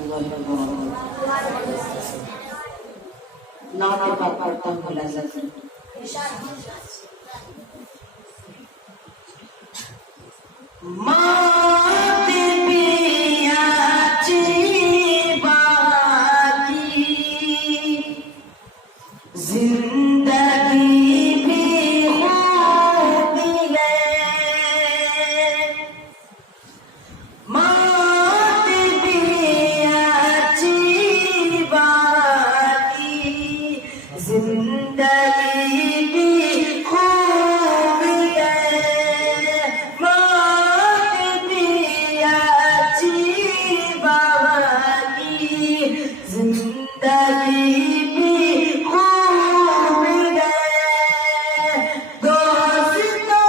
اللہ وبرکاتہ۔ نعت پاک پڑھتا ہوں ملاحظہ کریں۔ مات بھی اچھی باقی، زندگی بھی خوب ہے، مات بھی اچھی باقی، زندگی بھی خوب ہے، مات بھی اچھی باقی، زندگی بھی خوب ہے، دوستوں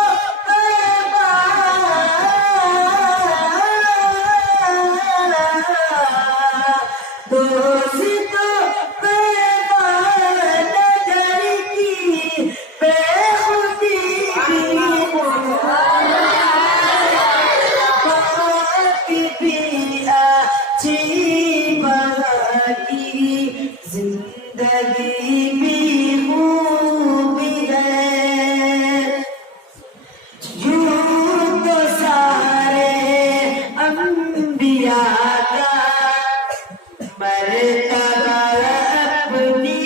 زندگی بھی خوب ہے، یوں تو سارے انبیاء کا مرتبہ اپنی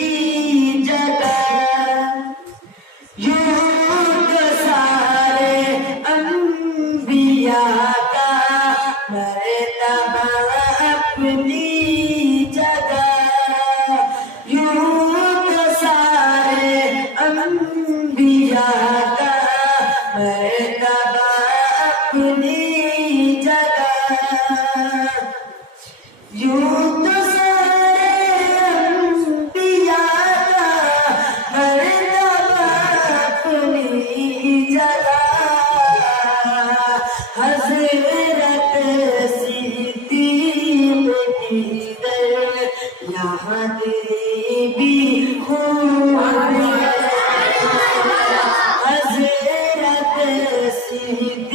جگہ، یوں تو سارے انبیاء کا مرتبہ اپنی جگہ، یوں تو سارے انبیاء کا مرتبہ اپنی جگہ، یوں تو سارے انبیاء کا مرتبہ اپنی جگہ، حضرت صدیق کی یہاں تیری بھی خوب ہے، حضرت صدیق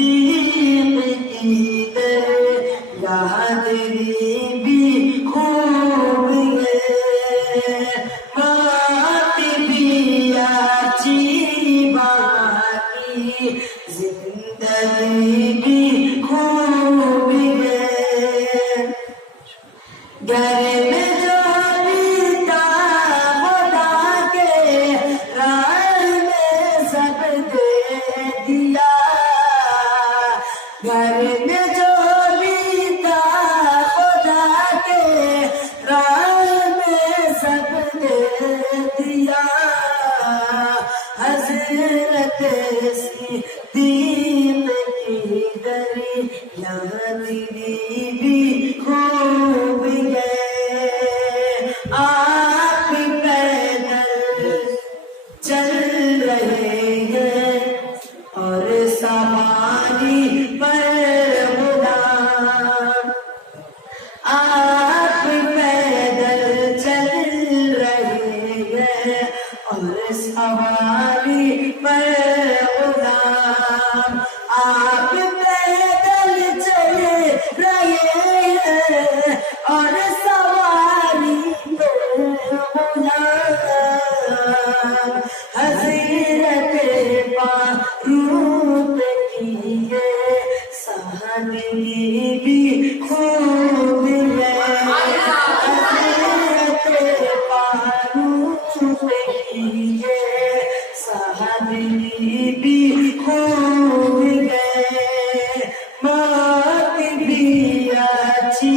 کی یہاں تیری بھی خوب ہے، مات بھی اچھی باقی، زندگی بھی خوب ہے، گھر میں جو پیتا خدا کے راہ میں سب دے دیا، گھر میں جو پیتا خدا کے راہ میں سب دے دیا، حضرت صدیق کی یہاں تیری بھی خوب ہے، آپ پیدل چل رہے ہیں اور سواری پر غلام، آپ پیدل چل رہے ہیں اور سواری پر غلام، آپ پیدل چل رہے ہیں اور سواری پر غلام، حضرت فاروق کی یہ سادگی بھی خوب ہے، حضرت فاروق کی یہ سادگی بھی خوب ہے، مات بھی اچھی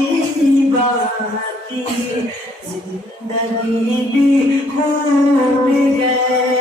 باقی، زندگی بھی خوب ہے۔